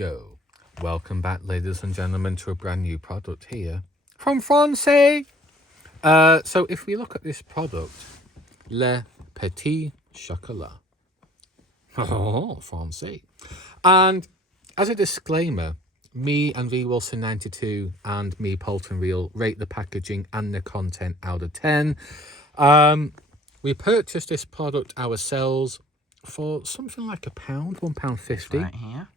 go. Welcome back, ladies and gentlemen, to a brand new product here from France. So if we look at this product, Le Petit Chocolat. Oh, Francais. And as a disclaimer, me and V Wilson 92 and me Polton Real rate the packaging and the content out of 10. We purchased this product ourselves for something like £1, £1.50. Right here.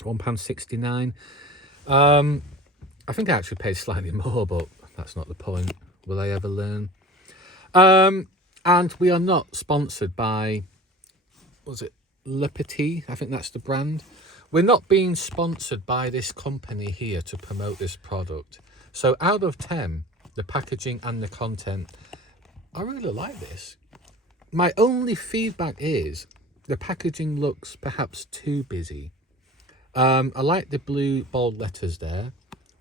£1.69. I think I actually paid slightly more, but that's not the point. Will I ever learn? And we are not sponsored by, was it Le Petit? I think that's the brand. We're not being sponsored by this company here to promote this product. So out of 10, the packaging and the content, I really like this. My only feedback is the packaging looks perhaps too busy. I like the blue bold letters there.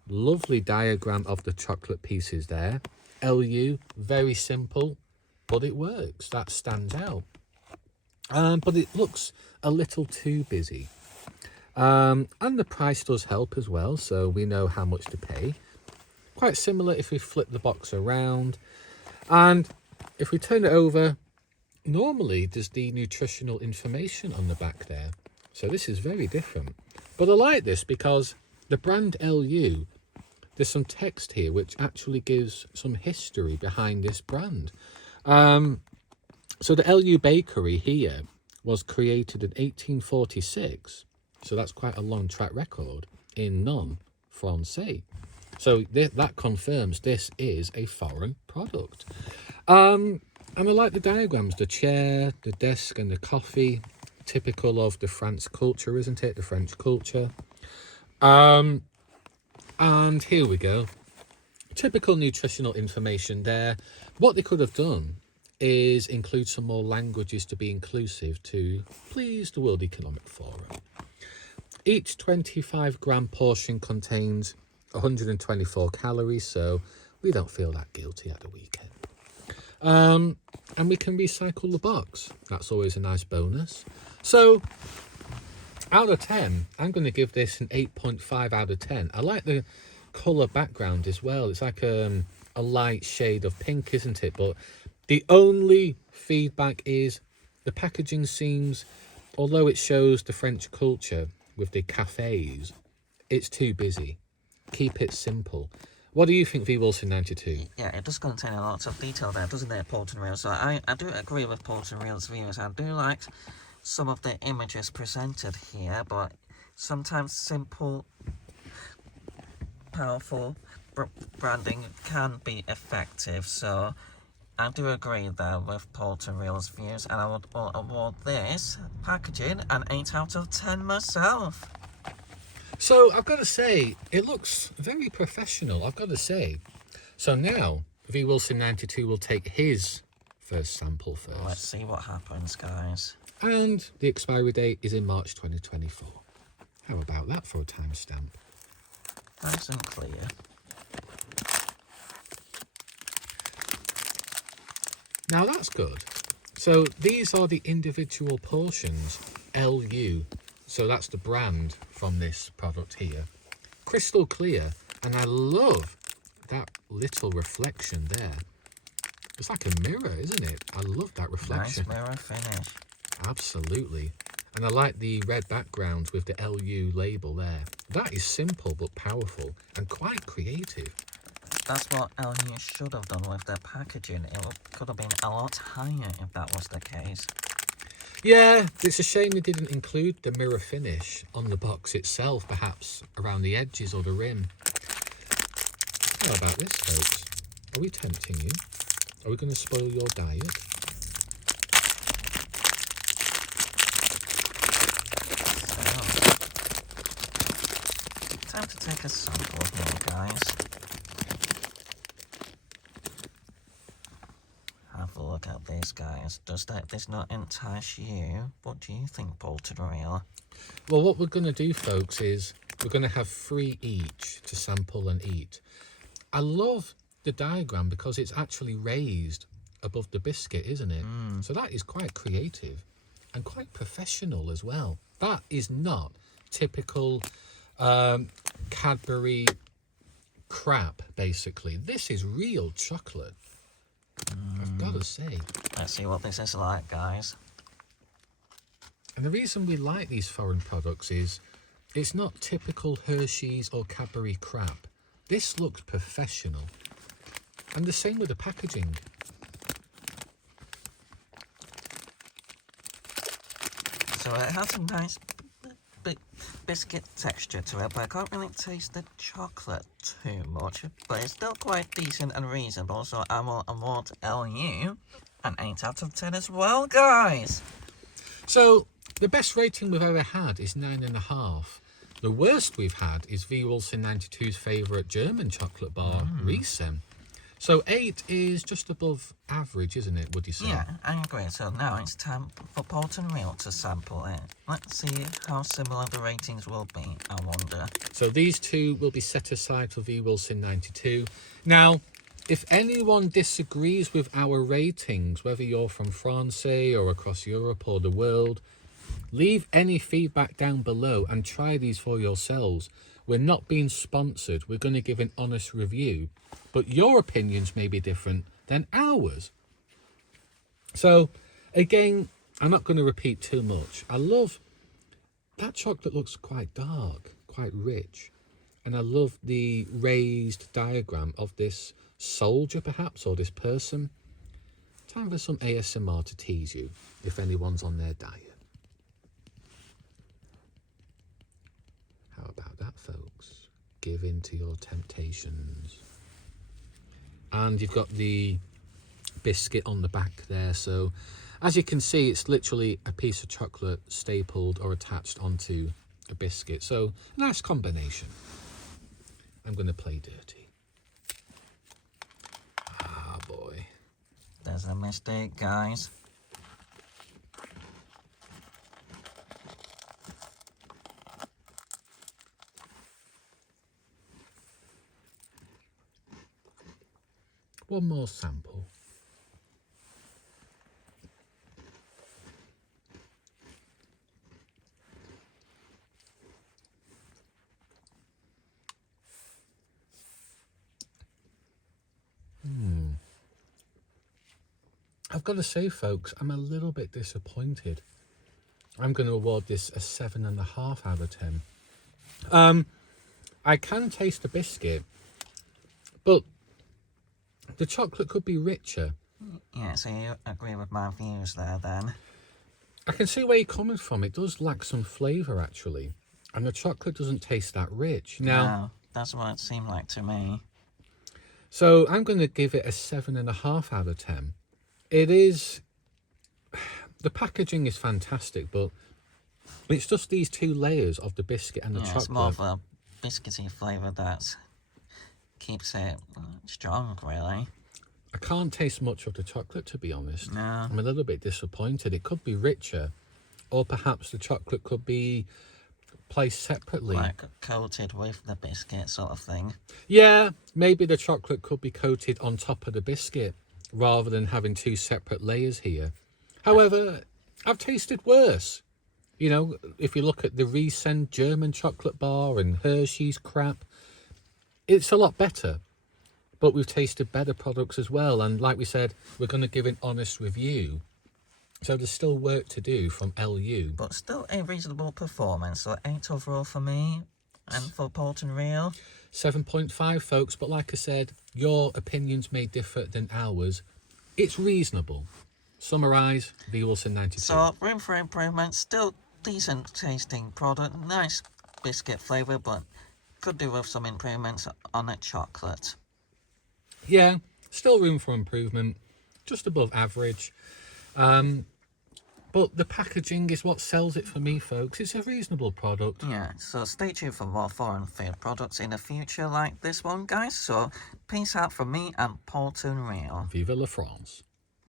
Lovely diagram of the chocolate pieces there. LU, very simple, but it works. That stands out. But it looks a little too busy. And the price does help as well, so we know how much to pay. Quite similar if we flip the box around. And if we turn it over, normally there's the nutritional information on the back there. So this is very different. But I like this because the brand LU, there's some text here which actually gives some history behind this brand. So the LU bakery here was created in 1846. So that's quite a long track record in non-Francais. So that confirms this is a foreign product. And I like the diagrams, the chair, the desk and the coffee. Typical of the French culture, isn't it? The French culture. And here we go. Typical nutritional information there. What they could have done is include some more languages to be inclusive to please the World Economic Forum. Each 25-gram portion contains 124 calories, so we don't feel that guilty at the weekend. And we can recycle the box. That's always a nice bonus. So, out of 10, I'm going to give this an 8.5 out of 10. I like the colour background as well. It's like a light shade of pink, isn't it? But the only feedback is the packaging seems, although it shows the French culture with the cafes, it's too busy. Keep it simple. What do you think, V Wilson 92? Yeah, it does contain a lot of detail there, doesn't it, Polton Real? So I do agree with Polton Real's views. I do like some of the images presented here, but sometimes simple, powerful branding can be effective. So I do agree there with Polton Real's views, and I would award this packaging an 8 out of 10 myself. So I've got to say, it looks very professional, I've got to say. So now, V Wilson 92 will take his first sample first. Let's see what happens, guys. And the expiry date is in March 2024. How about that for a timestamp? Nice and clear. Now that's good. So these are the individual portions, LU. So that's the brand from this product here. Crystal clear. And I love that little reflection there. It's like a mirror, isn't it? I love that reflection. Nice mirror finish. Absolutely. And I like the red background with the LU label there. That is simple but powerful and quite creative. That's what LU should have done with their packaging. It could have been a lot higher if that was the case. Yeah, it's a shame they didn't include the mirror finish on the box itself, perhaps around the edges or the rim. How about this, folks? Are we tempting you? Are we going to spoil your diet? Time to take a sample here, guys. Have a look at this, guys. Does this not entice you? What do you think, Polton Real? Well, what we're going to do, folks, is we're going to have 3 each to sample and eat. I love the diagram because it's actually raised above the biscuit, isn't it? So that is quite creative and quite professional as well. That is not typical Cadbury crap, basically. This is real chocolate, I've got to say. Let's see what this is like, guys. And the reason we like these foreign products is it's not typical Hershey's or Cadbury crap. This looks professional. And the same with the packaging. So it has a nice biscuit texture to it, but I can't really taste the chocolate too much. But it's still quite decent and reasonable, so I will award LU an 8 out of 10 as well, guys. So the best rating we've ever had is 9.5. The worst we've had is V. Wilson 92's favourite German chocolate bar, Riesen. So 8 is just above average, isn't it, would you say? Yeah, I agree. So now it's time for Bolton Real to sample it. Let's see how similar the ratings will be, I wonder. So these two will be set aside for V. Wilson 92. Now, if anyone disagrees with our ratings, whether you're from France or across Europe or the world, leave any feedback down below and try these for yourselves. We're not being sponsored. We're going to give an honest review. But your opinions may be different than ours. So, again, I'm not going to repeat too much. I love that chocolate looks quite dark, quite rich. And I love the raised diagram of this soldier, perhaps, or this person. Time for some ASMR to tease you, if anyone's on their diet. How about that, folks? Give in to your temptations. And you've got the biscuit on the back there. So as you can see, it's literally a piece of chocolate stapled or attached onto a biscuit. So a nice combination. I'm going to play dirty. Ah, boy. There's a mistake, guys. One more sample. I've got to say, folks, I'm a little bit disappointed. I'm going to award this a 7.5 out of 10. I can taste the biscuit, but the chocolate could be richer. Yeah, so you agree with my views there, then? I can see where you're coming from. It does lack some flavour, actually. And the chocolate doesn't taste that rich. Now, No, that's what it seemed like to me. So I'm going to give it a 7.5 out of 10. It is... The packaging is fantastic, but it's just these two layers of the biscuit and the chocolate. It's more of a biscuity flavour that keeps it strong, really. I can't taste much of the chocolate, to be honest. No. I'm a little bit disappointed. It could be richer, or perhaps the chocolate could be placed separately. Like coated with the biscuit sort of thing. Yeah, maybe the chocolate could be coated on top of the biscuit rather than having two separate layers here. However, I've tasted worse. You know, if you look at the Riesen German chocolate bar and Hershey's crap, it's a lot better. But we've tasted better products as well. And like we said, we're going to give an honest review. So there's still work to do from LU. But still a reasonable performance. So 8 overall for me. And for Bolton Real? 7.5, folks. But like I said, your opinions may differ than ours. It's reasonable. Summarise, V. Wilson 92. So, room for improvement. Still decent tasting product. Nice biscuit flavour, but could do with some improvements on the chocolate. Yeah, still room for improvement. Just above average. But the packaging is what sells it for me, folks. It's a reasonable product. Yeah, so stay tuned for more foreign food products in the future like this one, guys. So, peace out from me and Bolton Real. Vive la France.